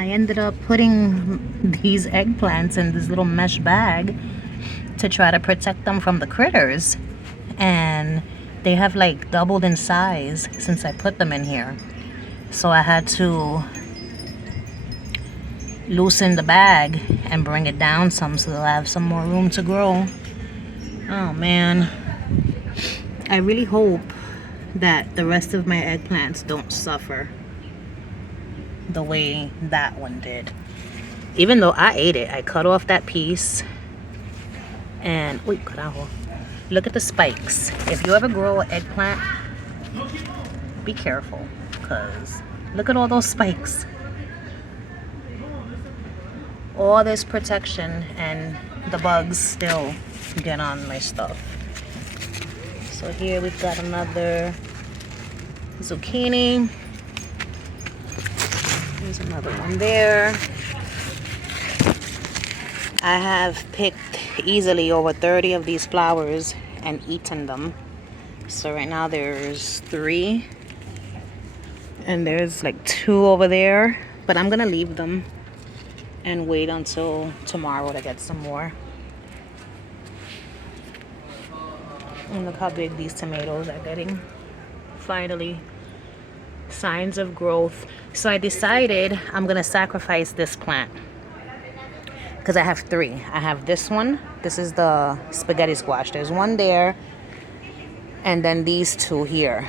I ended up putting these eggplants in this little mesh bag to try to protect them from the critters, and they have like doubled in size since I put them in here. So I had to loosen the bag and bring it down some so they'll have some more room to grow. Oh man, I really hope that the rest of my eggplants don't suffer the way that one did. Even though I ate it, I cut off that piece and wait, carajo. Look at the spikes. If you ever grow an eggplant, be careful, because look at all those spikes. All this protection and the bugs still get on my stuff. So here we've got another zucchini. There's another one there. I have picked easily over 30 of these flowers and eaten them. So right now there's 3 and there's like 2 over there, but I'm gonna leave them and wait until tomorrow to get some more. And look how big these tomatoes are getting. Finally, signs of growth. So I decided I'm gonna sacrifice this plant because I have 3. I have this one. This is the spaghetti squash. There's one there, and then these 2 here.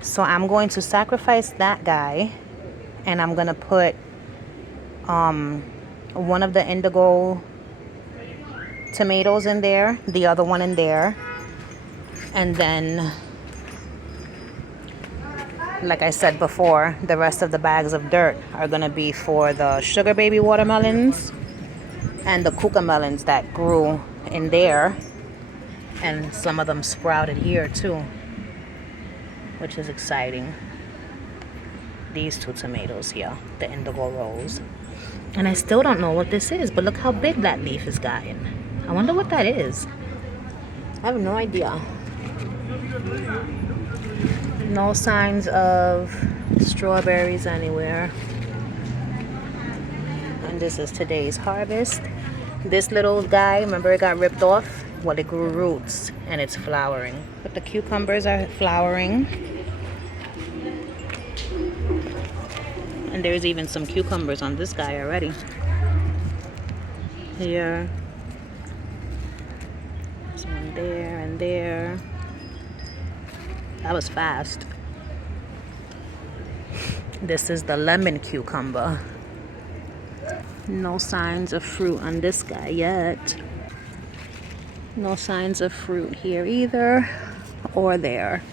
So I'm going to sacrifice that guy, and I'm gonna put one of the indigo tomatoes in there, the other one in there, and then, like I said before, the rest of the bags of dirt are gonna be for the sugar baby watermelons and the kuka melons that grew in there, and some of them sprouted here too, which is exciting. These 2 tomatoes here, the indigo rose. And I still don't know what this is, but look how big that leaf has gotten. I wonder what that is. I have no idea. No signs of strawberries anywhere. And this is today's harvest. This little guy, remember it got ripped off? Well, it grew roots and it's flowering. But the cucumbers are flowering. And there's even some cucumbers on this guy already. Here. There's one there and there. That was fast. This is the lemon cucumber. No signs of fruit on this guy yet. No signs of fruit here either, or there.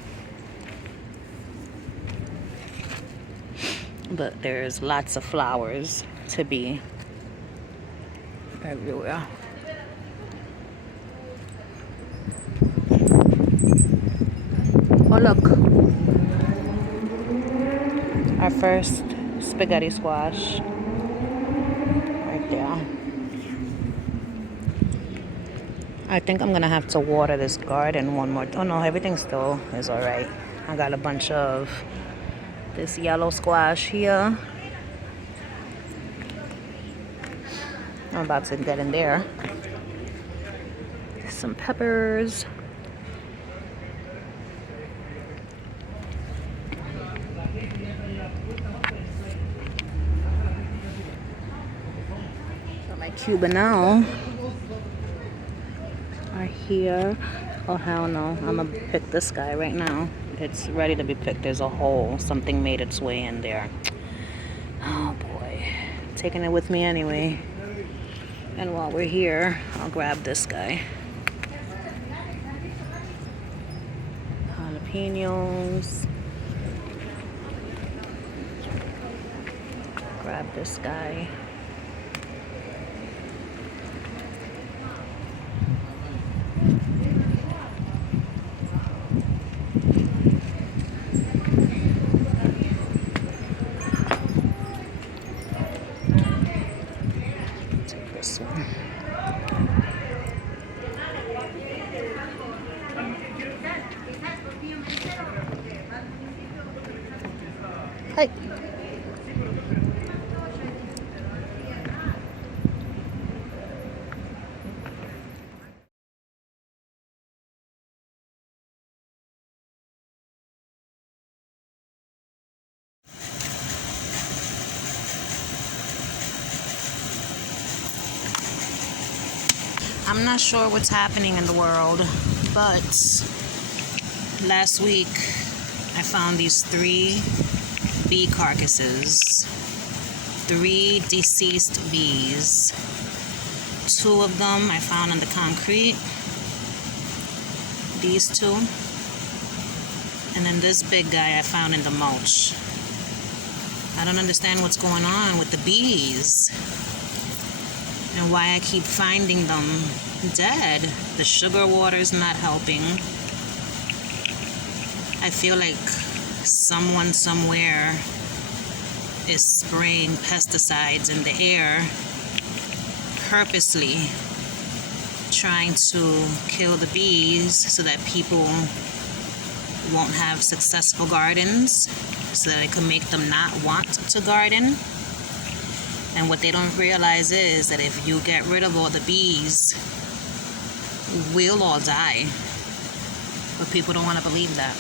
But there's lots of flowers to be everywhere. Oh look, our first spaghetti squash right there. I think I'm gonna have to water this garden one more. Oh no, everything still is all right. I got a bunch of this yellow squash here. I'm about to get in there. Some peppers. So my cubanelle are here. Oh hell no, I'm gonna pick this guy right now. It's ready to be picked. There's a hole. Something made its way in there. Oh boy. Taking it with me anyway. And while we're here, I'll grab this guy. Jalapenos. Grab this guy. Hi. I'm not sure what's happening in the world, but last week I found these 3 bee carcasses. 3 deceased bees. 2 of them I found on the concrete. These 2. And then this big guy I found in the mulch. I don't understand what's going on with the bees. And why I keep finding them dead. The sugar water's not helping. I feel like someone somewhere is spraying pesticides in the air, purposely trying to kill the bees so that people won't have successful gardens, so that it can make them not want to garden. And what they don't realize is that if you get rid of all the bees, we'll all die. But people don't want to believe that.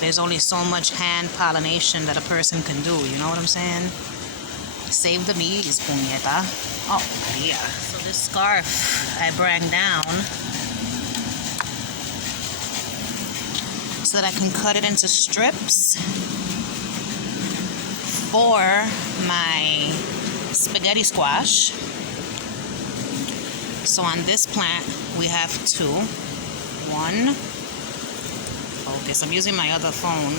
There's only so much hand pollination that a person can do, you know what I'm saying? Save the bees, puñeta. Oh, yeah. So this scarf I bring down so that I can cut it into strips for my spaghetti squash. So on this plant, we have 2. 1. Focus. I'm using my other phone.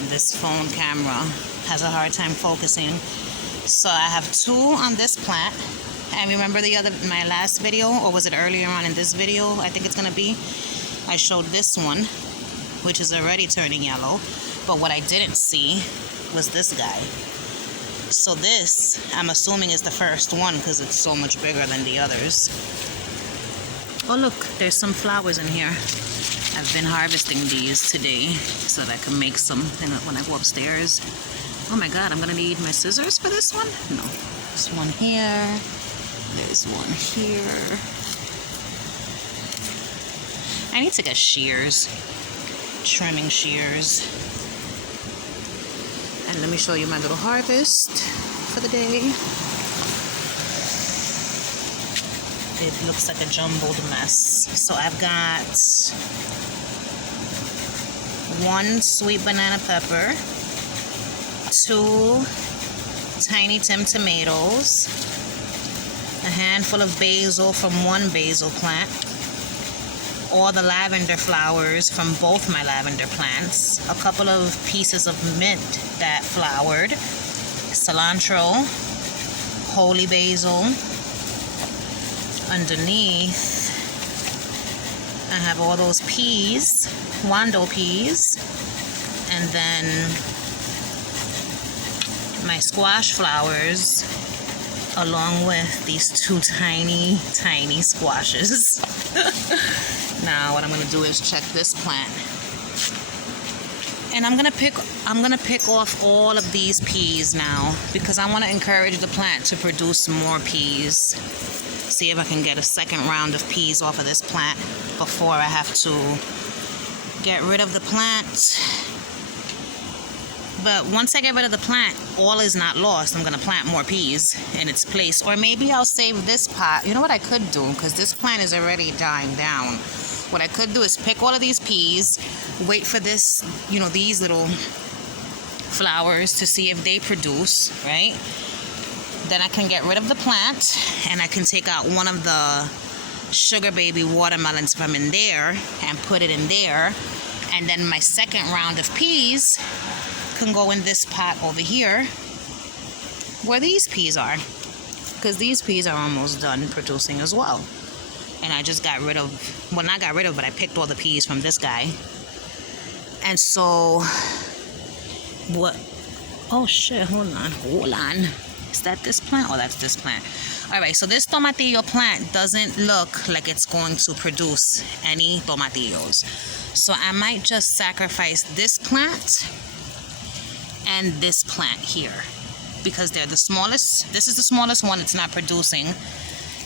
And this phone camera has a hard time focusing. So I have 2 on this plant. And remember my last video, or was it earlier on in this video? I think it's gonna be. I showed this one, which is already turning yellow. But what I didn't see was this guy. So this, I'm assuming, is the first one because it's so much bigger than the others. Oh look, there's some flowers in here. I've been harvesting these today so that I can make some when I go upstairs. Oh my god, I'm gonna need my scissors for this one? No. There's one here. There's one here. I need to get shears. Trimming shears. And let me show you my little harvest for the day. It looks like a jumbled mess. So I've got 1 sweet banana pepper, 2 tiny Tim tomatoes, a handful of basil from 1 basil plant, all the lavender flowers from both my lavender plants, a couple of pieces of mint that flowered, cilantro, holy basil. Underneath, I have all those peas, wando peas, and then my squash flowers, along with these 2 tiny, tiny squashes. Now what I'm gonna do is check this plant, and I'm gonna pick off all of these peas now because I want to encourage the plant to produce more peas. See if I can get a second round of peas off of this plant before I have to get rid of the plant. But once I get rid of the plant, all is not lost. I'm gonna plant more peas in its place, or maybe I'll save this pot. You know what I could do, because this plant is already dying down. What I could do is pick all of these peas, wait for this, these little flowers to see if they produce, right? Then I can get rid of the plant, and I can take out one of the sugar baby watermelons from in there and put it in there. And then my second round of peas can go in this pot over here where these peas are, because these peas are almost done producing as well. And I just got rid of, well, not got rid of, but I picked all the peas from this guy. And so what, oh shit, hold on. Is that this plant? Oh, that's this plant. All right, so this tomatillo plant doesn't look like it's going to produce any tomatillos. So I might just sacrifice this plant and this plant here, because they're the smallest. This is the smallest one. It's not producing.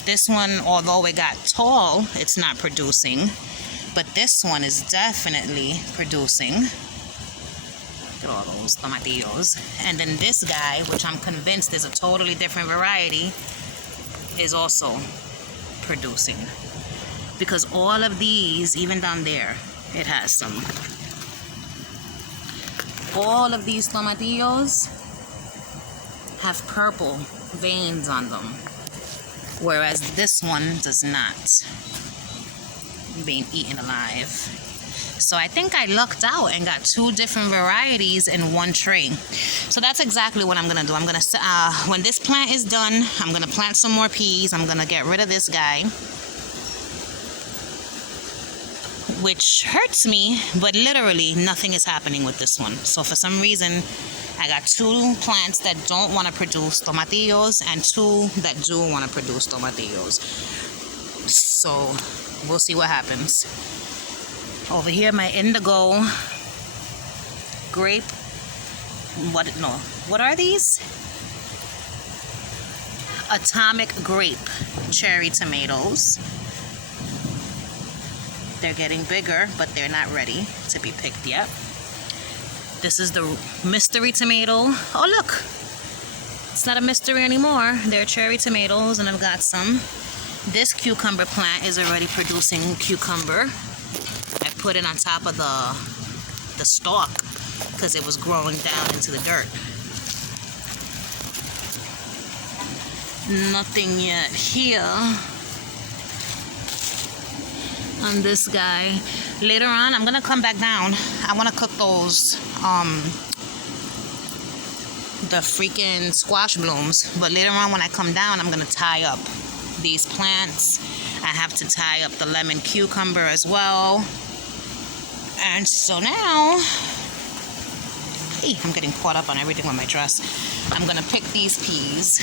This one, although it got tall, it's not producing. But this one is definitely producing. Look at all those tomatillos. And then this guy, which I'm convinced is a totally different variety, is also producing, because all of these, even down there, it has some. All of these tomatillos have purple veins on them, whereas this one does not. Being eaten alive. So I think I lucked out and got 2 different varieties in one tray. So that's exactly what I'm gonna do. I'm gonna when this plant is done, I'm gonna plant some more peas. I'm gonna get rid of this guy, which hurts me, but literally nothing is happening with this one. So for some reason, I got 2 plants that don't want to produce tomatillos and 2 that do want to produce tomatillos. So we'll see what happens. Over here, my indigo grape. What are these? Atomic grape cherry tomatoes. They're getting bigger, but they're not ready to be picked yet. This is the mystery tomato. Oh, look. It's not a mystery anymore. They're cherry tomatoes, and I've got some. This cucumber plant is already producing cucumber. I put it on top of the stalk because it was growing down into the dirt. Nothing yet here on this guy. Later on, I'm gonna come back down. I want to cook those the freaking squash blooms, but later on when I come down, I'm gonna tie up these plants. I have to tie up the lemon cucumber as well. And so now, hey, I'm getting caught up on everything with my dress. I'm gonna pick these peas.